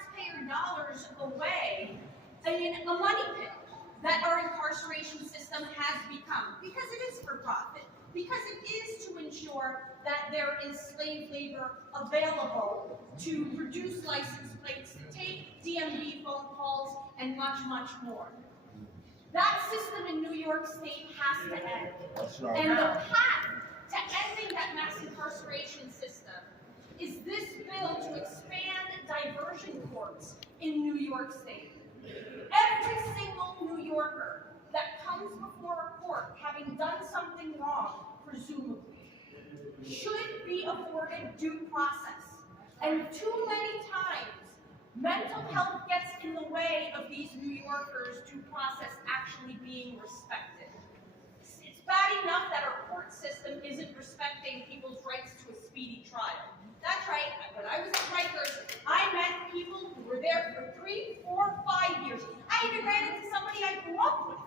taxpayer dollars away in a money pit that our incarceration system has become, because it is for profit, because it is to ensure that there is slave labor available to produce license plates, to take DMV phone calls, and much, much more. That system in New York State has to end. And the path to ending that mass incarceration system is this bill to expand diversion courts in New York State. Every single New Yorker that comes before a court having done something wrong, presumably, should be afforded due process. And too many times, mental health gets in the way of these New Yorkers' due process actually being respected. It's bad enough that our court system isn't respecting people's rights to a speedy trial. That's right, when I was at Rikers, I met people who were there for 3, 4, 5 years. I even ran into somebody I grew up with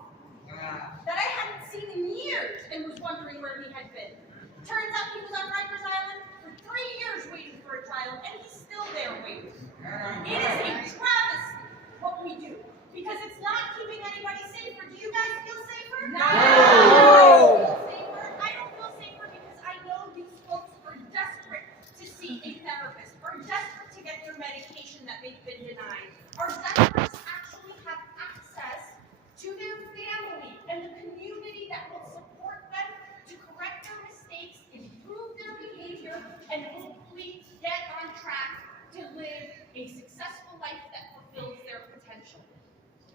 that I hadn't seen in years and was wondering where he had been. Turns out he was on Rikers Island for 3 years waiting for a trial, and he's still there waiting. It is a travesty what we do, because it's not keeping anybody safer. Do you guys feel safer? No! I don't feel safer because I know these folks are desperate to see a therapist, are desperate to get their medication that they've been denied, are desperate to actually have access to their family and the community that will support them to correct their mistakes, improve their behavior, and hopefully get on track to live a successful life that fulfills their potential.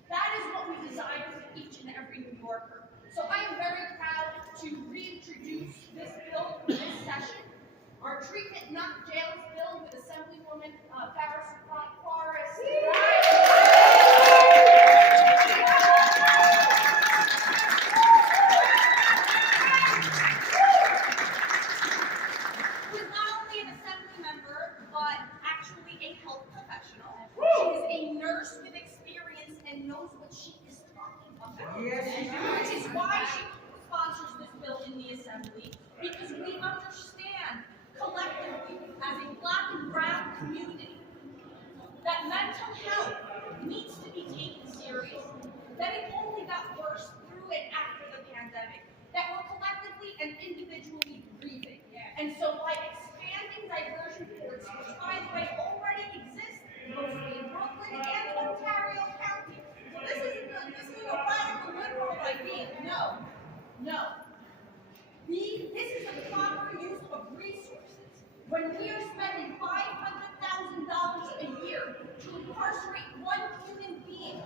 That is what we desire for each and every New Yorker. So I am very proud to reintroduce this bill for this session, our Treatment Not Jails bill with Assemblywoman Farris Forrest. Who is not only an assembly member, but actually a health professional. She is a nurse with experience and knows what she is talking about. Which is why she sponsors this bill in the assembly, because we understand collectively as a Black and brown community that mental health needs to be taken seriously, that it only got worse through and after the pandemic, that we're collectively and individually grieving. And so by expanding diversion courts, which by the way already exist mostly in Brooklyn and Ontario County. So this isn't a radical liberal idea. No. This is a proper use of resources. When we are spending $500,000 a year to incarcerate one human being,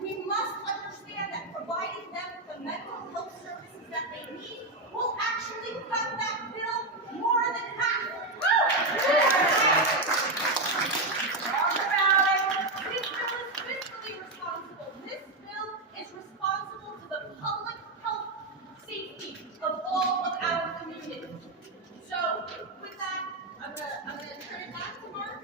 we must understand that providing them the mental health services that they need will actually cut that bill more than half. This bill is fiscally responsible. This bill is responsible to the public health safety of all of our community. So, with that, I'm gonna turn it back to Mark.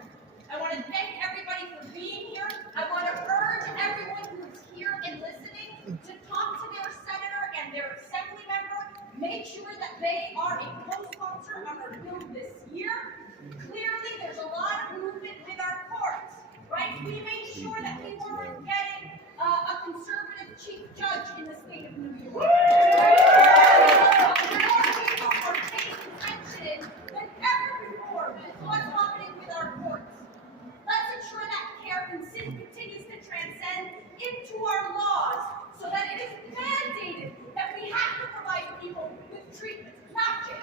I want to thank everybody for being here. I want to urge everyone who is here and listening to talk to their senator and their assembly member. Make sure that they are a co-sponsor on our bill this year. Clearly, there's a lot of movement with our courts, right? We made sure that we weren't getting a conservative chief judge in the state of New York. People are paying attention than ever before to what's happening with our courts. Let's ensure that care continues to transcend into our laws so that it is mandated that we have to provide people with treatment, not jail.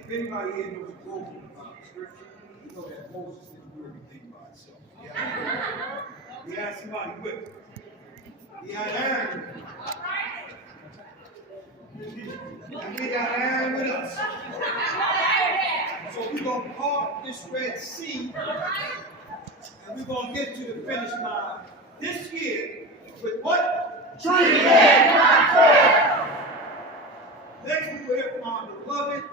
If anybody here knows a global scripture, you know that Moses didn't do everything by himself. He had somebody with him. He had Aaron. And we got Aaron with us. So we're going to part this Red Sea, and we're going to get to the finish line this year With what? Treatment not jail. Next, we will hear from our beloved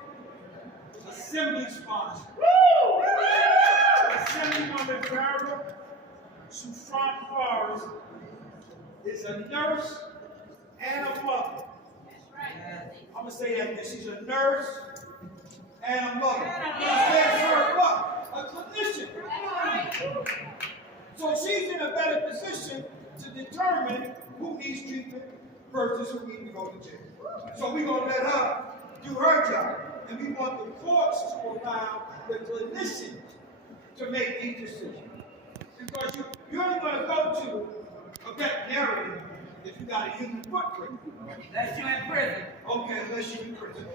Assembly sponsor. Assemblywoman Farrell Souffrant Forrest is a nurse and a mother. I'm going to say that again. She's a nurse and a mother. Stands for what? A clinician. So she's in a better position to determine who needs treatment versus who needs to go to jail. So we're going to let her do her job. And we want the courts to allow the clinicians to make these decisions. Because you ain't going to go to a veterinarian if you got a human footprint. Unless you're in prison. Okay, unless you're in prison.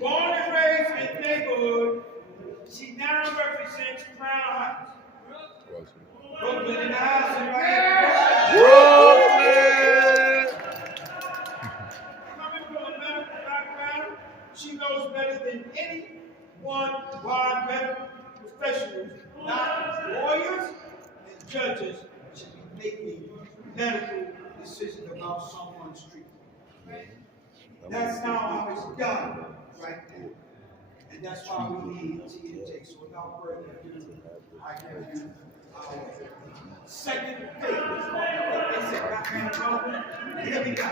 Born and raised in the neighborhood, she now represents Crown Heights. Brooklyn in the house and right here. Brooklyn! Coming from a medical background, she knows better than anyone why medical professionals, not lawyers and judges, should be making medical decisions about someone's treatment. That's not how it's done right now. And that's why we need TNJ. So without further ado, I give you our second favorite. They said, "Rock and roll." Here we go.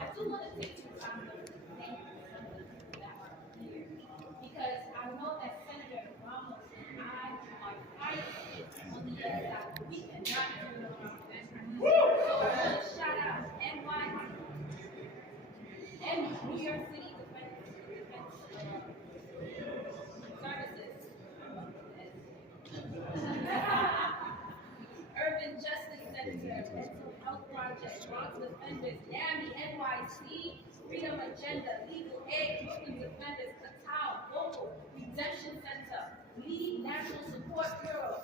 I do want to take some time to thank you that are here because I know that Senator Ramos and I are fighting on the inside. We cannot do it alone. So shout out NY and New York City Defense Services, Urban Justice Center, Mental Health Project, Bronx Defenders, NAMI, NYC, Freedom Agenda, Legal Aid, Muslim Defenders, Qatar, Local, Redemption Center, Lead National Support Bureau.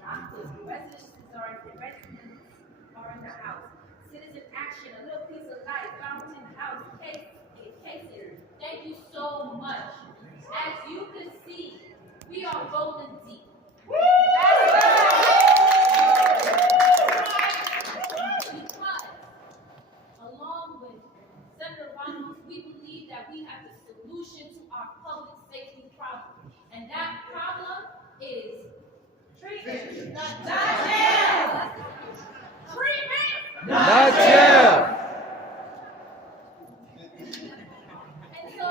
Doctors, residents are in the house. Citizen Action, A Little Piece of Life, Fountain House, cases. Thank you so much. As you can see, we are rolling deep. Because, along with Senator Ramos, we believe that we have the solution to our public safety problem. And that problem is treatment, not jail. Treatment, Not jail! And so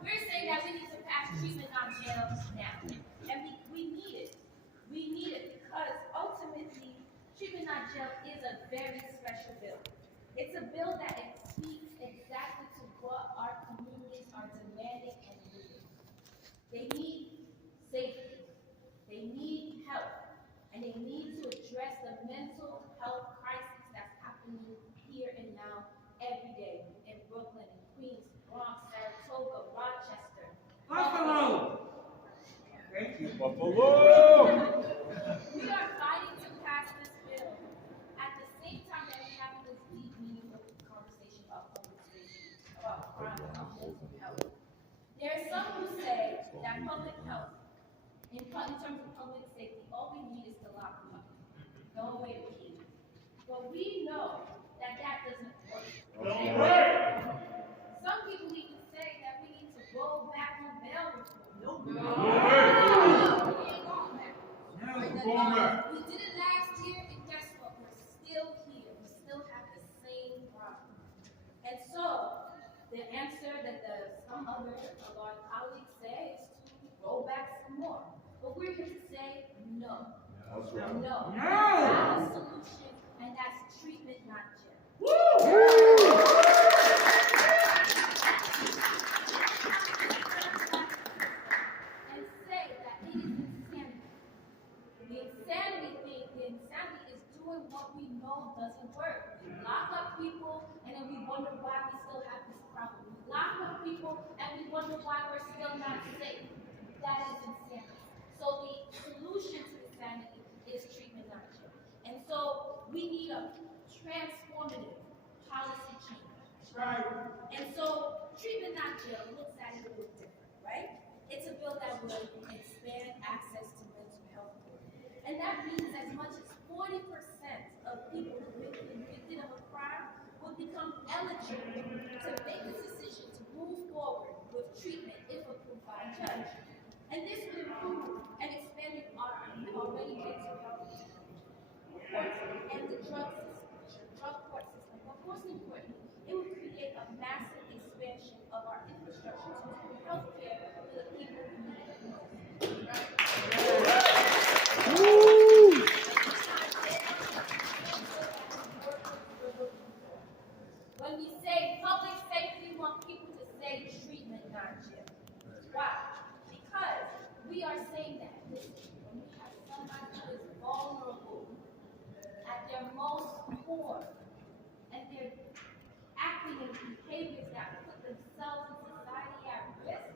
we're saying that we need to pass treatment, not jail now. And we need it. We need it because ultimately, treatment, not jail is a very special bill. It's a bill that speaks exactly to what our communities are demanding and needing. They need safety. They need help. And they need to address the mental health crisis that's happening here and now every day in Brooklyn, in Queens, Bronx, Saratoga, Rochester. Buffalo. Thank you. Buffalo! We are fighting to pass this bill at the same time that we're having this deep, meaningful conversation about public safety, about crime, about mental health. There are some who say that public health, in terms of public safety, all we need is to lock them up. No way to keep it. But we know that that doesn't work. Don't work! Some people even say that we need to roll back on bail reform. No. We ain't going back. We did it last year, and guess what? We're still here. We still have the same problem. And so, the answer that some other of our colleagues say is to roll back some more. But we're here to say no. That's right. No. No. We have a solution, and that's treatment, not jail. And say that it is insanity. The insanity is doing what we know doesn't work. We lock up people, and then we wonder why we still have this problem. We lock up people, and we wonder why we're still not safe. That is eligible to make a decision to move forward with treatment if approved by a judge. And this would improve and expand our already mental health courts and the drug court system. But most importantly, it would create a massive expansion of our infrastructure to healthcare for the people who need it most. When we say public safety, we want people to say treatment, not jail. Why? Because we are saying that when we have somebody who is vulnerable at their most core, and they're acting in behaviors that put themselves and society at risk,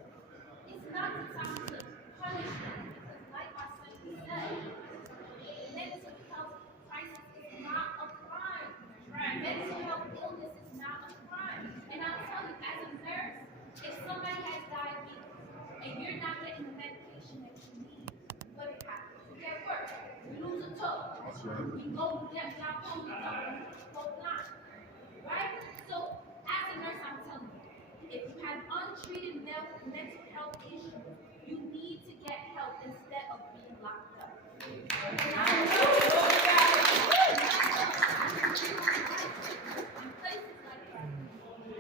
it's not the time to punish them. Because like our sister said, mental health crisis is not a crime. Mental health illness is not a crime. And I'll tell you, as a nurse, if somebody has diabetes and you're not getting the medication that you need, what happens? You get worse. You lose a toe. You go down home, you go blind. Right? So, as a nurse, I'm telling you, if you have untreated mental health issues, you need to get help instead of being locked up. In places like that,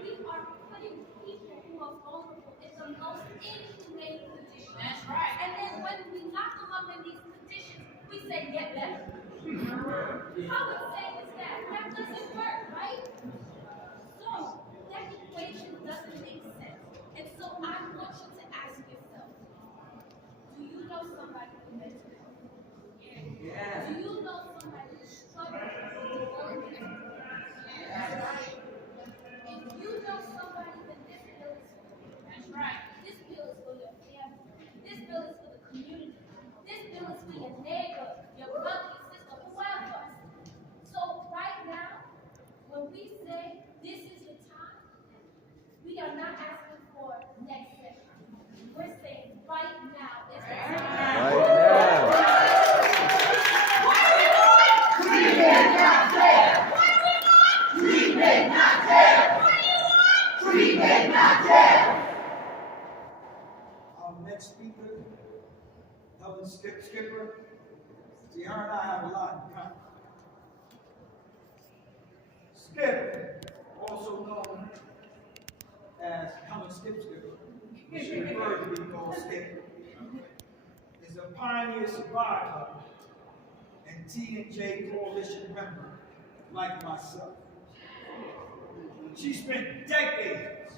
we are putting people who are vulnerable in the most inhumane conditions. That's right. And then when we lock them up in these conditions, we say, get better. How insane is that? That doesn't work, right? So, that equation doesn't make sense. And so I want you to ask yourself, do you know somebody with mental health? Yeah. Do you know somebody who's struggling with development? That's right. If you know somebody, then this bill is for you. That's right. This bill is for your family. This bill is for the community. This bill is for your neighbor, your brother, your sister, whoever. So right now, when we say this is the time, we are not asking for next session. We're saying right now is the time. Right now. Treatment not jail. Treatment not jail. Treatment not jail. Our next speaker, Helen Skipper. See, her and I have a lot in common. Skip, also known as Helen Skipper, she preferred to be called Skip, is a pioneer survivor and T&J coalition member like myself. She spent decades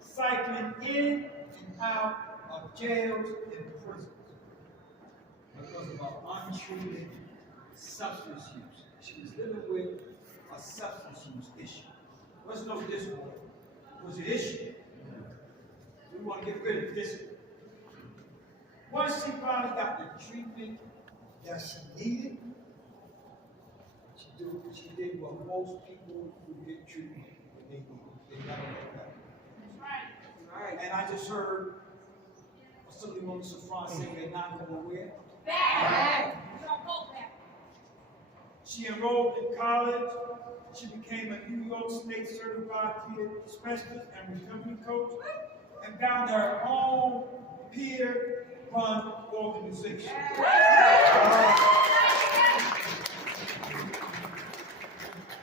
cycling in and out of jails and prisons because of her untreated substance use. She was living with a substance use issue. There was no disorder. It was an issue. We want to get rid of this. Once she finally got the treatment that she needed, she did what most people who get treatment when they need it. They gotta get better. That's right. Right. And I just heard Assemblywoman Woman Safran say they're not going where? Back. We don't go back. She enrolled in college. She became a New York State certified peer specialist and recovery coach and founded her own peer-run organization.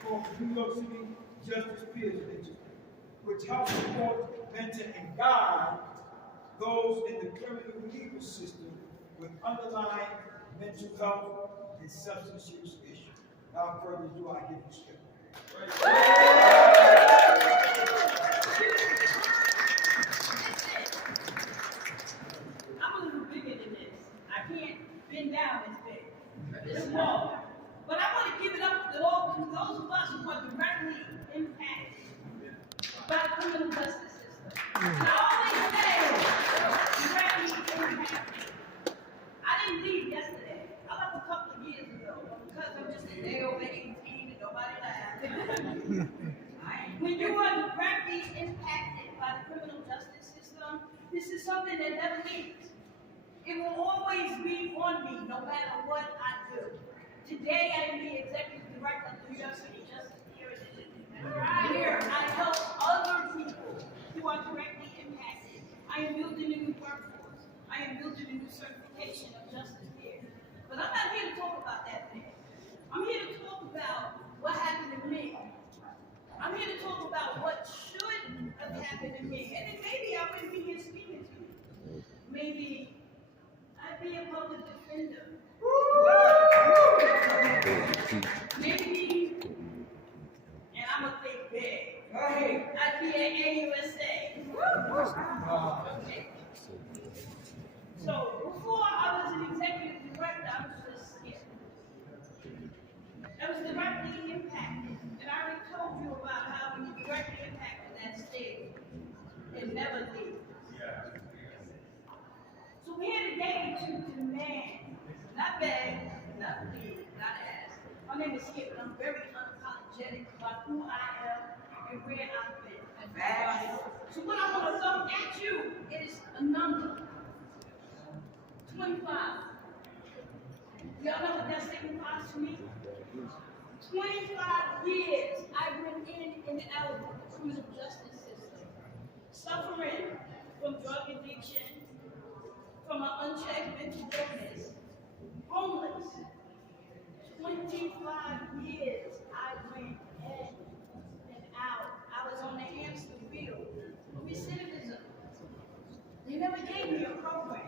Called the New York City Justice Peers Initiative, which helps support, mentor, and guide those in the criminal legal system with underlying mental health and substance use issues. Without further ado, I give you Skip. I'm a little bigger than this. I can't bend down this big. It's small. But I want to give it up to those of us who are directly impacted by the criminal justice system. I always say directly impacted. I didn't leave yesterday. I left a couple of years ago because I'm just a day over 18 and nobody laughed. When you are directly impacted by the criminal justice system, this is something that never leaves. It will always be on me, no matter what I do. Today, I am the executive director of the New York City Justice Here, I help other people who are directly impacted. I am building a new workforce. I am building a new certification of justice here. But I'm not here to talk about that today. I'm here to talk about what happened to me. I'm here to talk about what should have happened to me. And then maybe I wouldn't be here speaking to you. Maybe I'd be a public defender. Maybe, and I'm gonna think big. I'd be at AUSA. Okay. So before I was an executive director, I was just scared. I was directly impacted, and I already told you about how when you directly impacted that stage, it never leaves. So we're here today to demand, not beg, not plead, not ask. My name is Skip, and I'm very unapologetic about who I am and where I've been. So what I want to throw at you is a number. 25. Y'all know what that signifies to me? 25 years I've been in the Albany criminal justice system, suffering from drug addiction, from an unchecked mental illness, homeless. 25 years I went in and out. I was on the hamster wheel of recidivism. They never gave me a program.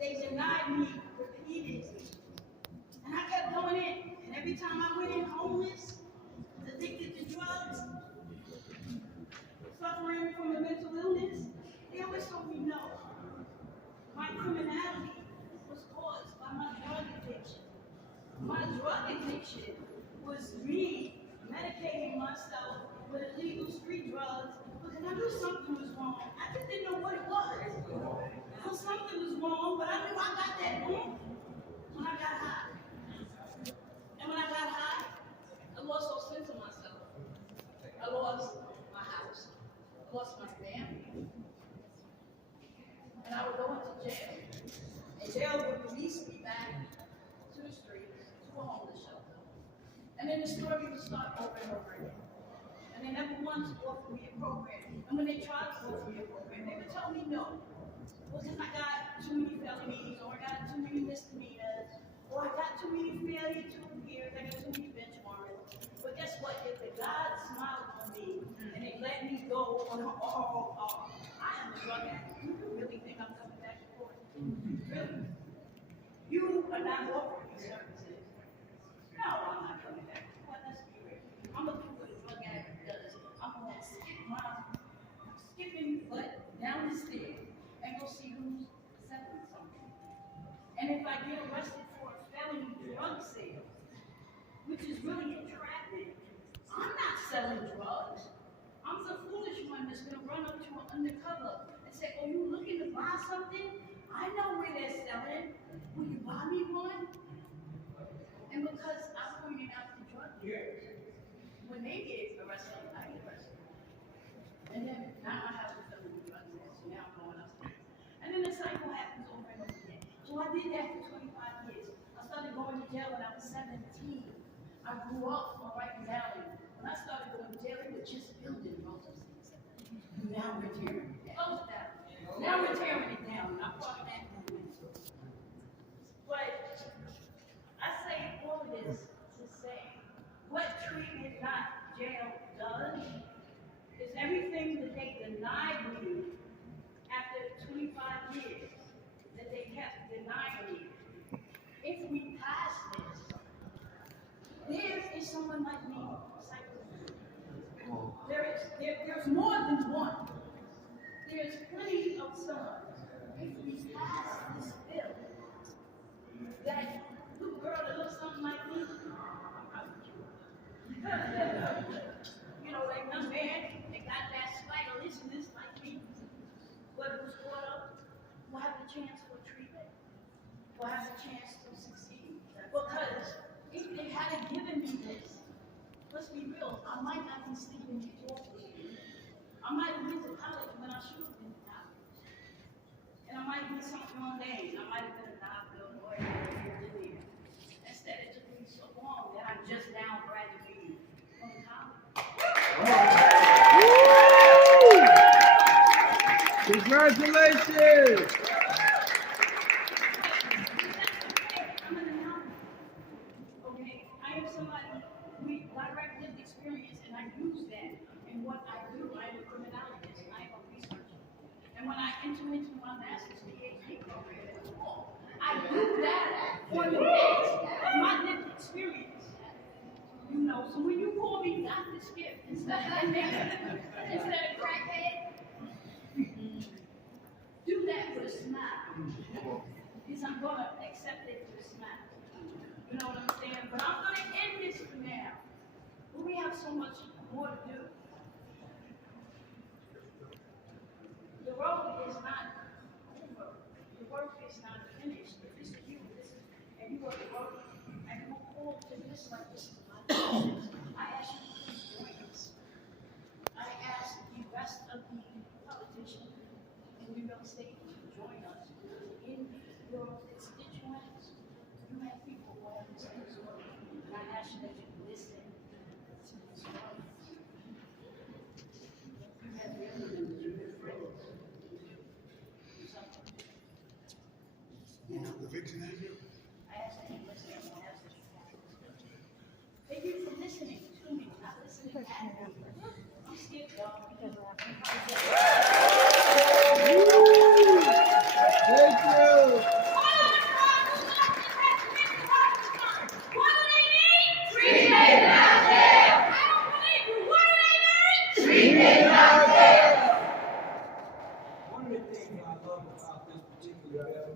They denied me repeatedly. And I kept going in. And every time I went in homeless, addicted to drugs, suffering from a mental illness, they always told me no. My criminality was caused by my drug addiction. My drug addiction was me medicating myself with illegal street drugs because I knew something was wrong. I just didn't know what it was. I knew something was wrong, but I knew I got that wrong when I got high. And when I got high, I lost all sense of myself. I lost my house. I lost my family. And I would go into jail. And jail would release me back to the streets, to a homeless shelter. And then the story would start over and over again. And they never once offered me a program. And when they tried to offer me a program, they would tell me no. Because I got too many felonies, or I got too many misdemeanors, or I got too many failure to appear, I got too many bench warrants. But guess what? If the God smiled on me and they let me go on I am a drug addict. You really think I'm coming back to court? Really? You are not offering me services. No, I'm not coming back to court. Let's be real. I'm gonna do what a drug addict does. I'm gonna skipping butt down the stairs and go see who's selling something. And if I get arrested for a felony drug sale, which is really entrapment, I'm not selling drugs. I'm the foolish one that's gonna run up to an undercover and say, "Oh, you looking to buy something? I know where they're selling. Will you buy me one?" And because I pointed out the drug dealers, when they get arrested, I get arrested. And then now I have to felony drug sale, so now I'm going upstairs. And then the cycle happens over and over again. So I did that for 25 years. I started going to jail when I was 17. I grew up on Rikers Alley. When I started going to jail, they were just building those things. Now we're tearing it down. Now we're tearing it down. I'm part of that movement. But I say all of this to say what treatment not jail does is everything that they denied me after 25 years that they kept denying me. If we pass this, there is someone like me. There's more than one. There's plenty of some. If we pass this bill, that little girl that looks something like me, you know, that young man that got that spitaliciousness like me, but was caught up, will have a chance for treatment, will have a chance to succeed. Because if they hadn't given me this, let's be real, I might not be sleeping before me. I might have been to college when I should have been to college. And I might be something mundane. I might have been a doctor, lawyer, engineer. Instead, it took me so long that I'm just now graduating from college. Congratulations! Okay, I am somebody with direct lived experience, and I use that in what I do. I am a criminologist, I am a researcher. And when I enter into my master's PhD program in law, I do that on the base of my lived experience. You know, so when you call me Dr. Skip instead of crackhead, do that with a smile. Because I'm going to accept it with a smile. You know what I'm saying? But I'm going to end this for now. But we have so much more to do. The road is not over. The work is not finished. This is you. And you are the work. And you are called to this like this. I ask you to please join us. I ask the rest of the politicians in New York State to join us in your constituents. You have people who have the same story, and I ask you that you listen to the stories. You have relatives, you have friends. The fiction angel? I ask that you listen, and I ask that you follow. Thank you for listening to me, not listening at me. I'm scared, y'all. Thank you! Treatment not jail. Treatment not jail. One of the things I love about this particular bill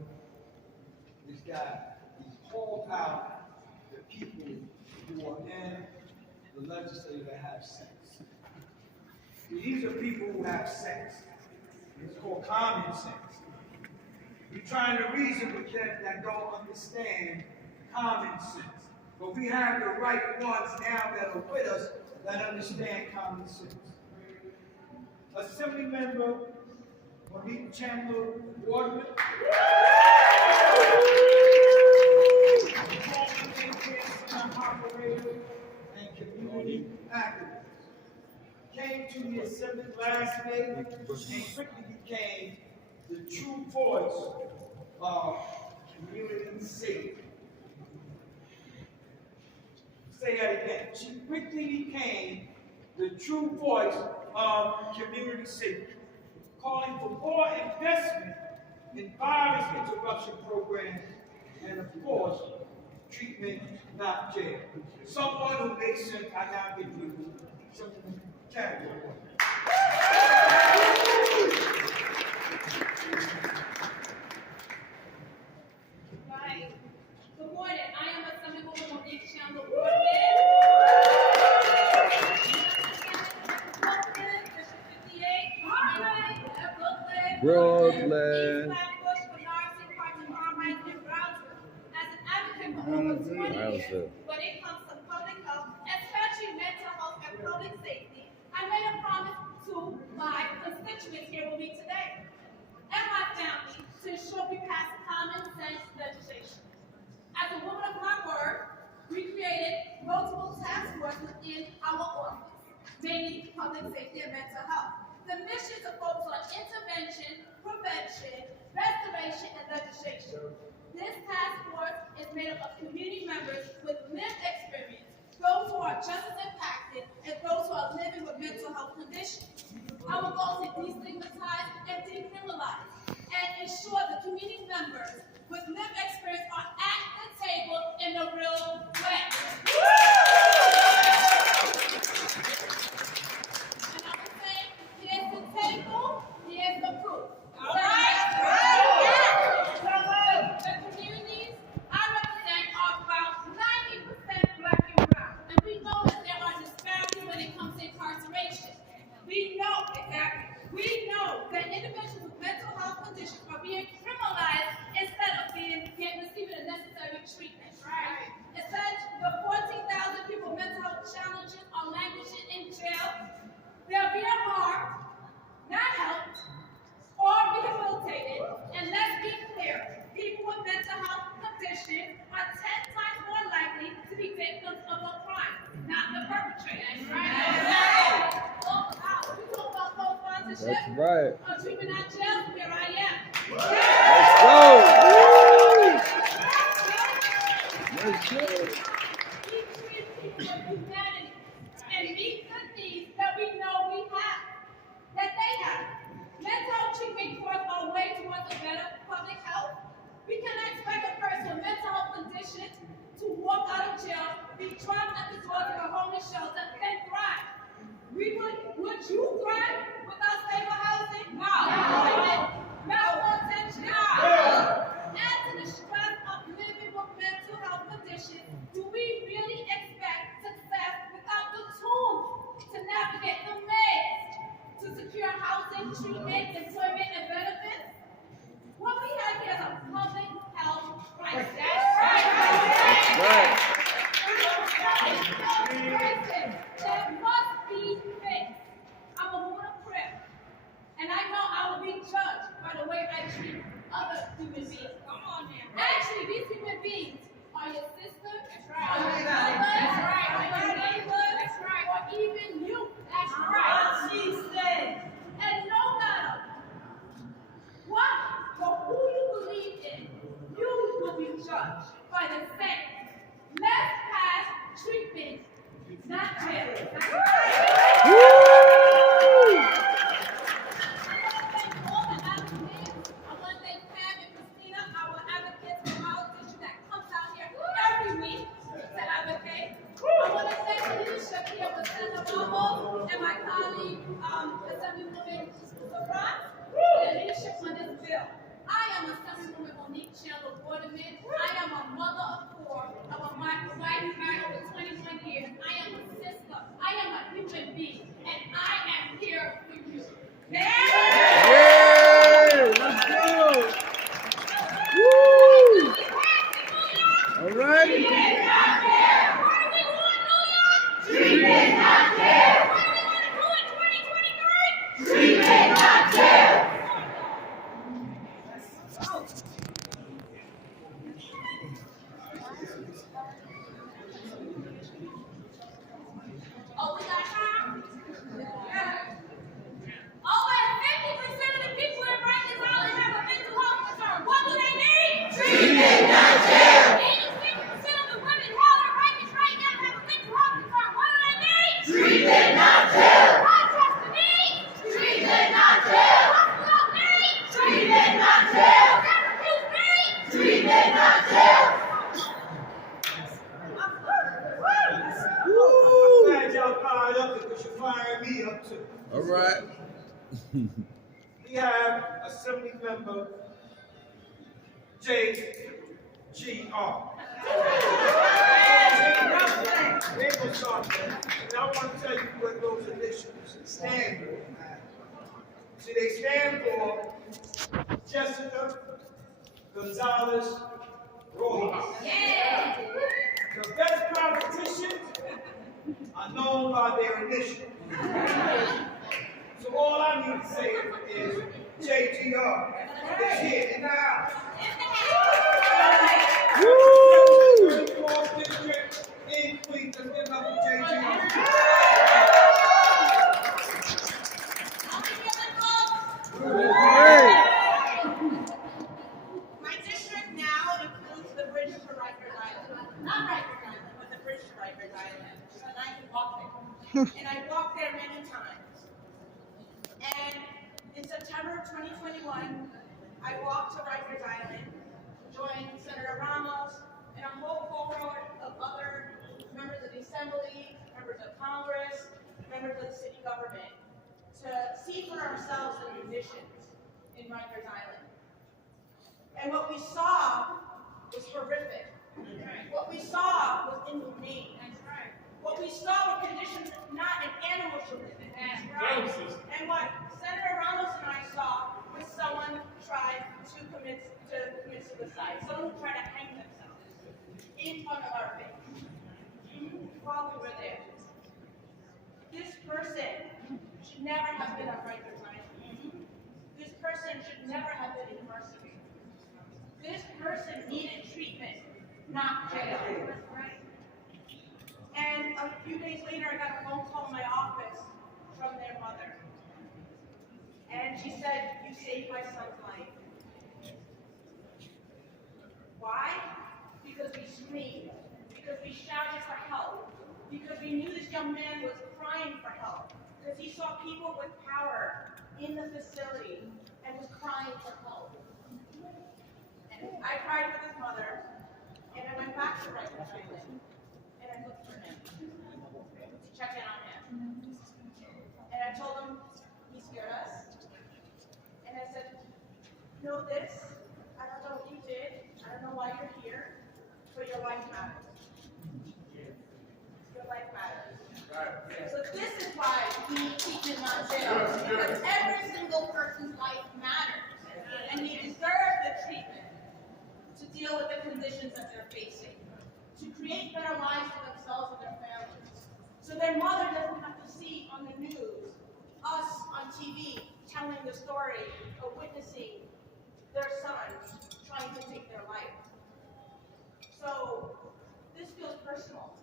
is that he's called out the people who are in the legislature that have sense. These are people who have sense. It's called common sense. We're trying to reason with them that don't understand common sense. But we have the right ones now that are with us that understand common sense. Assembly member Monique Chandler Waterman. Operator and community activist. Came to the assembly last May and quickly became the true voice of community safety. Say that again. She quickly became the true voice of community safety, calling for more investment in virus interruption programs and, of course, treatment, not jail. Someone who makes sense, I now give you some category. Right. Good morning. I am Assemblywoman Monique Chandler Brooklyn. As an advocate for over 20 years, Brownsville. when it comes to public health, especially mental health and public safety, I made a promise to my constituents here with me today and my family to ensure we pass common sense legislation. As a woman of my word, we created multiple task forces within our office, mainly public safety and mental health. The mission to focus on intervention, prevention, restoration, and legislation. This task force is made up of community members with lived experience, those who are justice impacted, and those who are living with mental health conditions. Our goal is to destigmatize and decriminalize and ensure the community members with lived experience are at the table in a real way. And I would say, here's the table, here's the proof. Right? The communities I represent are about 90% black and brown. And we know that there are disparities when it comes to incarceration. We know that individuals with mental health conditions are being criminalized That's right. Treatment not jail, here I am. Let's go. Let's go. We treat people with humanity and meet the needs that we know we have, that they have. Mental health treatment towards our way towards a better public health. We cannot expect a person with mental health condition to walk out of jail, be trapped at the doors of a homeless shelter, and thrive. Would you thrive without stable housing? No. Malnutrition? No. Add to the stress of living with mental health conditions, do we really expect success without the tools to navigate the maze to secure housing, treatment, employment, and benefits? What we have here is a public health crisis. That's right. Right. That must be fixed. I'm a woman of prayer, and I know I will be judged by the way I treat other human beings. Come on now. Actually, these human beings are your sisters, are your brothers, are your neighbors, or even you. That's right. She said. And no matter what or who you believe in, you will be judged by the same. Let's pass treatment, not jail. That's right. I want to thank all the advocates. I want to thank Pam and Christina, our advocates from our district that comes out here every week to advocate. I want to thank the leadership here with Senator Ramos and my colleague, Assemblywoman Surprise, for the leadership on this bill. I am Assemblywoman Monique Chandler Waterman. I am a mother of four. I'm a wife married over 21 years. I am a sister. I am a human being. And I am here for you. Yeah, let's go. Woo! All right. Treatment not jail. Treatment not jail. Treatment not jail. Oh, we got time? Over 50% of the people in Rikers Island have a mental health concern. What do they need? Treatment not jail. 86% of the women held in Rikers right now have a mental health concern. What do they need? Treatment not jail. Rochester needs. Treatment not jail. Hospital needs. Treatment not jail. Syracuse needs. Treatment not jail. Woo! Glad y'all fired up because you're firing me up too. All right. We have Assembly Member J.G.R. They will start there. And I want to tell you what those initials stand for. See, they stand for Jessica Gonzalez Rojas. Yeah. The best politicians are known by their initials. So all I need to say is JGR is here in the house. Woo! 34th District in Queens. Let's give it up for JGR. Great. My district now includes the bridge to Rikers Island. Not Rikers Island, but the bridge to Rikers Island. And I can walk there. And I walked there many times. And in September of 2021, I walked to Rikers Island, joined Senator Ramos, and a whole cohort of other members of the Assembly, members of Congress, members of the city government, to see for ourselves the conditions in Rikers Island. And what we saw was horrific. What we saw was inhumane. What we saw were conditions not an animal should live in. And what Senator Ramos and I saw was someone tried to commit suicide. Someone who tried to hang themselves in front of our face while we were there. This person should never have been on Rikers Island. This person should never have been incarcerated. This person needed treatment, not jail. And a few days later, I got a phone call in my office from their mother. And she said, "You saved my son's life." Why? Because we screamed, because we shouted for help, because we knew this young man was crying for help, because he saw people with power in the facility and was crying for help. And I cried with his mother, and I went back to Rikers Island, and I looked for him, to check in on him. And I told him, he scared us. And I said, know this, I don't know what you did, I don't know why you're here, but your life matters. Your life matters. So this is why we need treatment, not jail. Because every single person's life matters. And they deserve the treatment to deal with the conditions that they're facing, to create better lives for themselves and their families. So their mother doesn't have to see on the news, us on TV, telling the story of witnessing their son trying to take their life. So this feels personal,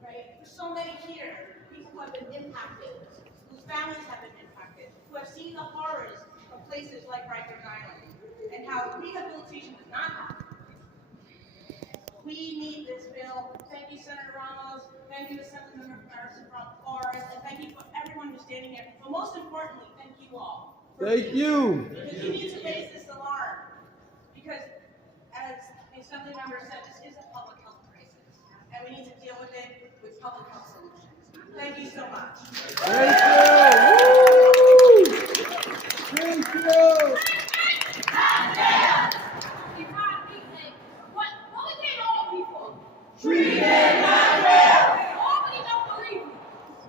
right? There's so many here, people who have been impacted, whose families have been impacted, who have seen the horrors of places like Rikers Island, and how rehabilitation does not happen. We need this bill. Thank you, Senator Ramos. Thank you, Assemblymember Harrison from Forest, and thank you for everyone who's standing here. But most importantly, thank you all. Thank you. Because you need to raise this alarm. Because, as the Assemblymember said, this is a public health crisis, and we need to deal with it with public health solutions. Thank you so much. Thank you. Woo! Thank you. What we say to all people? Treatment, not jail. Albany don't believe you.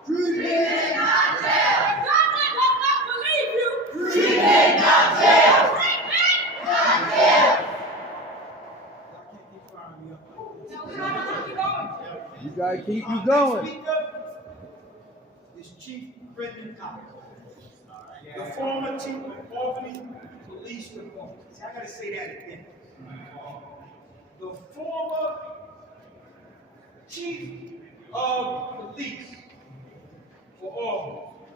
Treatment, not jail. The government does not believe you. Treatment, not jail. Treatment. Not jail. No, we don't keep going. You gotta keep you Next going. speaker is Chief Brendan Cox, the former chief of Albany Police Department. See, I gotta say that again. The former chief of police for Albany.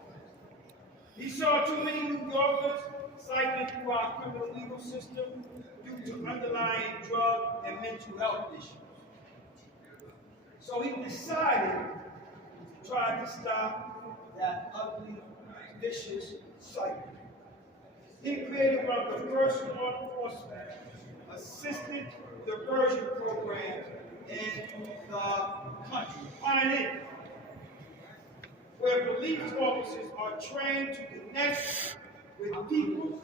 He saw too many New Yorkers cycling through our criminal legal system due to underlying drug and mental health issues. So he decided to try to stop that ugly, vicious cycle. He created one of the first law enforcement assisted diversion programs in the country, pioneer, where police officers are trained to connect with people,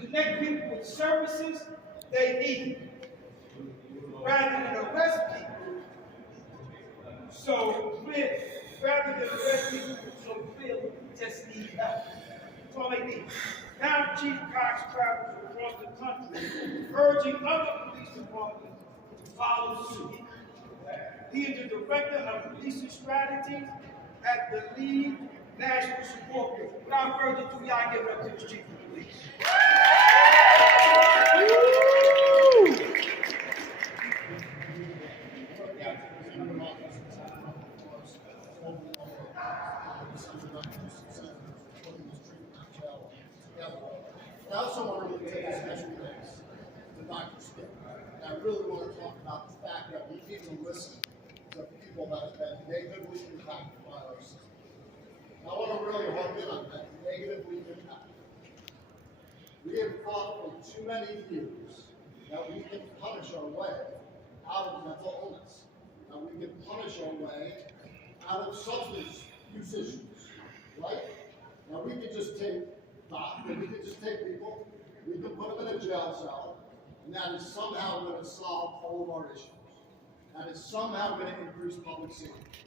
with services they need, rather than arrest people. Rather than arrest people so clearly just need help. That's all they need. Now Chief Cox travels across the country, urging other police departments to follow suit. He is the director of policing strategies at the Lead National Support Group. Without further ado, y'all give it up to the Chief of Police. Now someone really take this special things to Dr. Skip. And I really want to talk about the fact that we need to listen to people that have been negatively impacted by our system. I want to really hone in on that, negatively impacted. We have fought for too many years that we can punish our way out of mental illness. That we can punish our way out of substance use issues, right? Now we can just take we can just take people, we can put them in a jail cell, and that is somehow going to solve all of our issues. That is somehow going to increase public safety.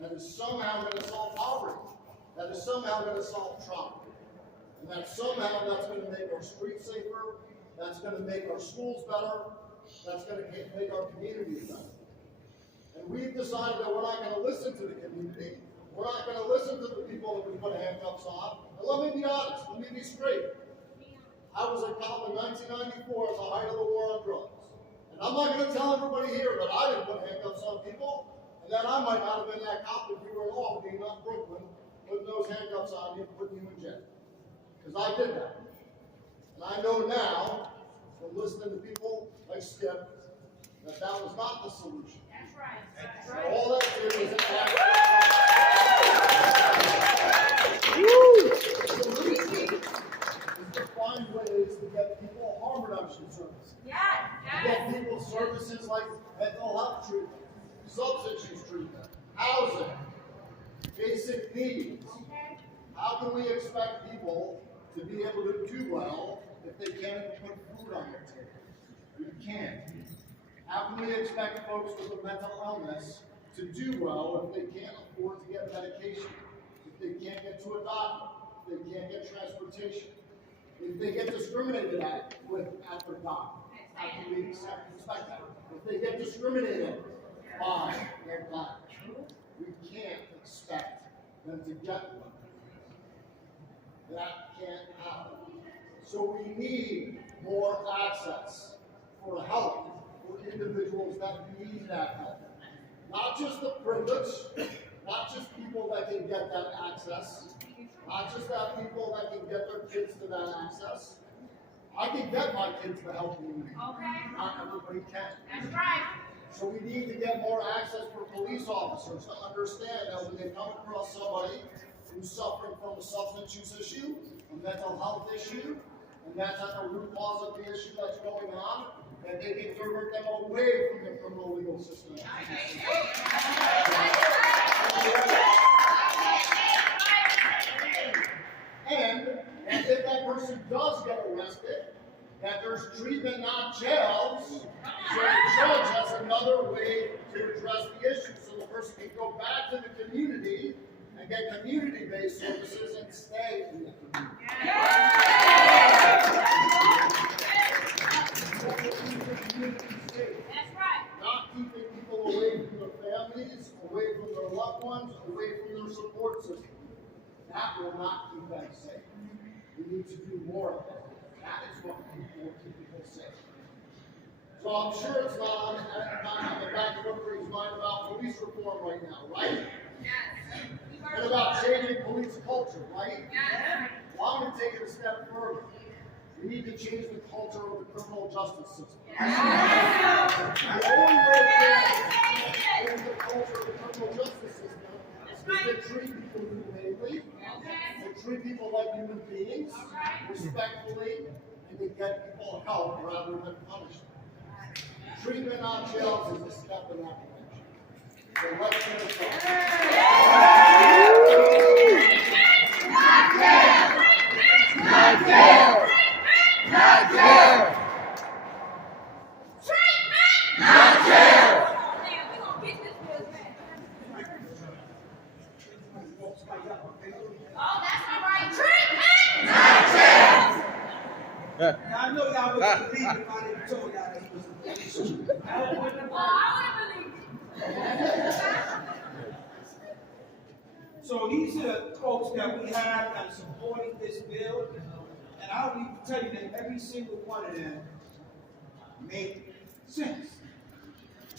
That is somehow going to solve poverty. That is somehow going to solve trauma. And that somehow that's going to make our streets safer. That's going to make our schools better. That's going to make our communities better. And we've decided that we're not going to listen to the community. We're not going to listen to the people that we put handcuffs on. And let me be honest, let me be straight. I was a cop in 1994 at the height of the war on drugs. And I'm not going to tell everybody here that I didn't put handcuffs on people, and that I might not have been that cop if you were in Albany, not Brooklyn, putting those handcuffs on you and putting you in jail. Because I did that. And I know now, from listening to people like Skip, that that was not the solution. That's right. That's So right. all that did was add the solution is to find ways to get people harm reduction services. Yes. To get people services like mental health treatment, substance use treatment, housing, basic needs. Okay. How can we expect people to be able to do well if they can't even put food on their table? We can't. How can we expect folks with a mental illness to do well if they can't afford to get medication, if they can't get to a doctor, if they can't get transportation, if they get discriminated at their doctor? How can we expect that? If they get discriminated by their doctor, we can't expect them to get one. That can't happen. So we need more access for help for individuals that need that help. Not just the privileged, not just people that can get that access, not just that people that can get their kids to that access. I can get my kids the help they need. Okay. Not everybody can. That's right. So we need to get more access for police officers to understand that when they come across somebody who's suffering from a substance use issue, a mental health issue, and that's at the root cause of the issue that's going on, that they can divert them away from the criminal legal system. And if that person does get arrested, that there's treatment, not jails, so the judge has another way to address the issue, so the person can go back to the community and get community-based services and stay in the community. That's right. Not keeping people away from their families, away from their loved ones, away from their support system. That will not keep them safe. We need to do more of that. That is what will keep people safe. So I'm sure it's not on the back of everybody's mind about police reform right now, right? Yes. And about changing police culture, right? Yes. Well, I'm going to take it a step further. We need to change the culture of the criminal justice system. Yes. The only way to change the culture of the criminal justice system is to treat people humanely, to treat people like human beings, respectfully, and to get people help rather than punishment. Treatment, not jails, is a step in that direction. So let's get it done. Not jail! Not jail! Not jail! Oh, that's all right. Treatment! Not jail! Now, I know y'all wouldn't believe if I didn't tell y'all that he was a police chief. Oh, I would believe it. So these are the folks that we have that are supporting this bill, and I'll need to tell you that every single one of them make sense.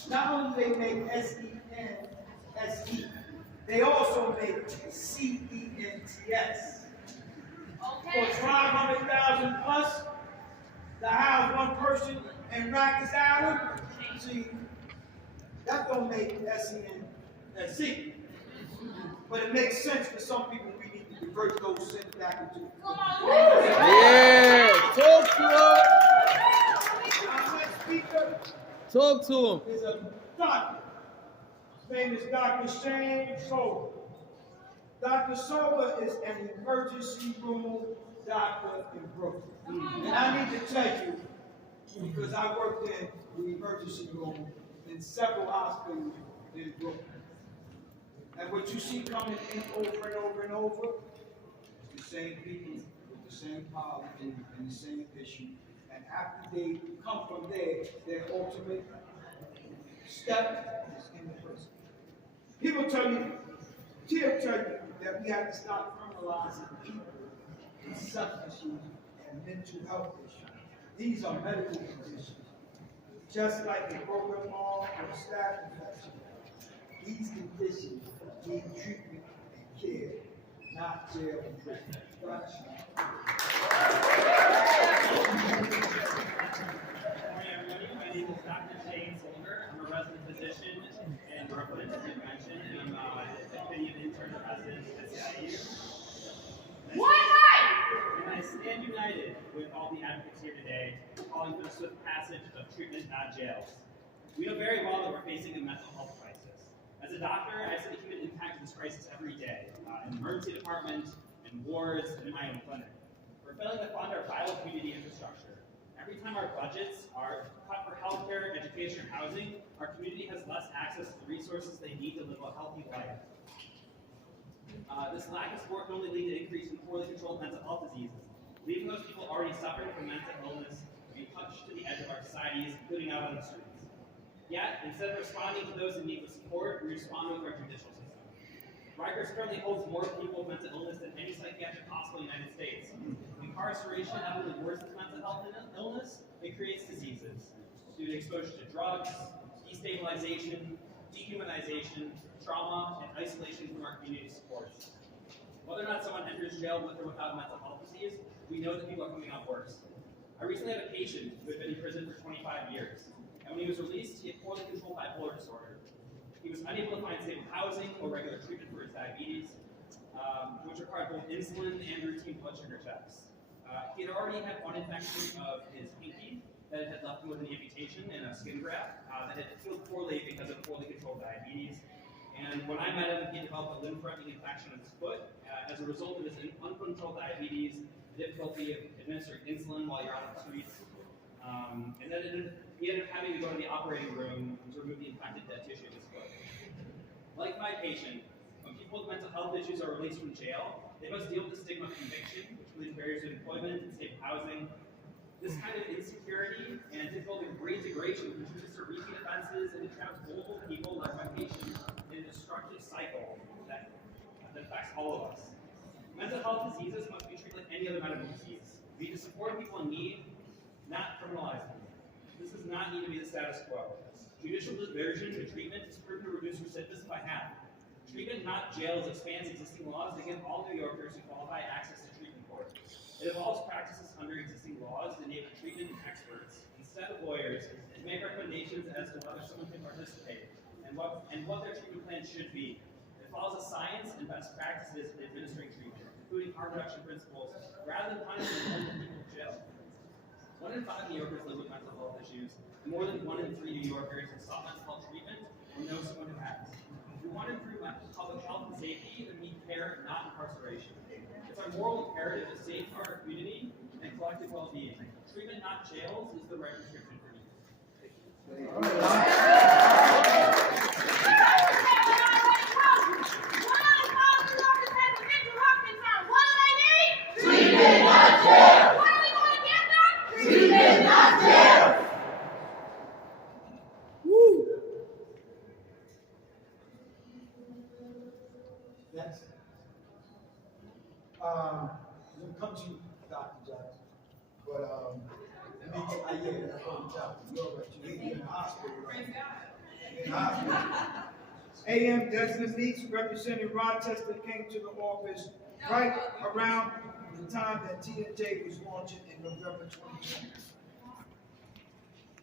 Not only they make S-E-N-S-E, they also make C-E-N-T-S. Okay. For 500,000 plus to house one person in Rikers Island, see, that don't make S-E-N-S-E. But it makes sense for some people. We need to divert those cents back into. Come on. Yeah, talk to him. Our next speaker Talk to him. is a doctor. His name is Dr. Shane Sober. Dr. Sober is an emergency room doctor in Brooklyn. And I need to tell you, because I worked in the emergency room in several hospitals in Brooklyn. And what you see coming in over and over and over is the same people with the same policy and the same issue. And after they come from there, their ultimate step is in the prison. People tell you, Tim tell you that we have to stop criminalizing people with substance use and mental health issues. These are medical conditions. Just like a broken arm or a staph infection. These conditions need treatment and care, not jail and prison. everybody. My name is Dr. Shane Solder. I'm a resident physician in Brooklyn, as you mentioned, and I'm a opinion intern resident at CIU. And I stand united with all the advocates here today, calling for the swift passage of treatment, not jails. We know very well that we're facing a mental health crisis. As a doctor, I see the human impact of this crisis every day, in the emergency department, in wards, and in my own clinic. We're failing to fund our vital community infrastructure. Every time our budgets are cut for healthcare, education, or housing, our community has less access to the resources they need to live a healthy life. This lack of support can only lead to an increase in poorly controlled mental health diseases, leaving those people already suffering from mental illness being pushed to the edge of our societies, including out on the streets. Yet, instead of responding to those in need of support, we respond with our judicial system. Rikers currently holds more people with mental illness than any psychiatric hospital in the United States. Incarceration not only worsens mental health illness, it creates diseases due to exposure to drugs, destabilization, dehumanization, trauma, and isolation from our community supports. Whether or not someone enters jail with or without mental health disease, we know that people are coming out worse. I recently had a patient who had been in prison for 25 years, and when he was released, he had poorly controlled bipolar disorder. He was unable to find stable housing or regular treatment for his diabetes, which required both insulin and routine blood sugar checks. He had already had one infection of his pinky that had left him with an amputation and a skin graft that had healed poorly because of poorly controlled diabetes. And when I met him, he developed a lymph-threatening infection of his foot as a result of his uncontrolled diabetes, the difficulty of administering insulin while you're on the streets, and then he ended up having to go to the operating room to remove the infected dead tissue of his foot. Like my patient, when people with mental health issues are released from jail, they must deal with the stigma of conviction, which leads to barriers to employment and stable housing. This kind of insecurity and difficulty of reintegration contributes to repeat offenses and it traps multiple people like my patient in a destructive cycle that affects all of us. Mental health diseases must be treated like any other medical disease. We need to support people in need, not criminalize them. This does not need to be the status quo. Judicial diversion to treatment is proven to reduce recidivism by half. Treatment, not jails, expands existing laws to give all New Yorkers who qualify access to treatment court. It evolves practices under existing laws to enable treatment experts, instead of lawyers, to make recommendations as to whether someone can participate and what their treatment plan should be. It follows the science and best practices in administering treatment, including harm reduction principles, rather than punishing multiple people in jail. 1 in 5 New Yorkers live with mental health issues, and more than 1 in 3 New Yorkers have sought mental health treatment or know someone who has. We want to improve public health and safety and need care, not incarceration. It's our moral imperative to safeguard our community and collective well-being. Treatment, not jails, is the right prescription for me. Treatment, not jail. What are we going to give them? Treatment, not jail. Woo! Next. We'll come to you, Dr. Jackson. But yeah, that's what I'm telling you. You're right. You're in the hospital. Right? In the hospital. AM Designate representing Rochester came to the office right around the time that TNJ was launching in November 2020.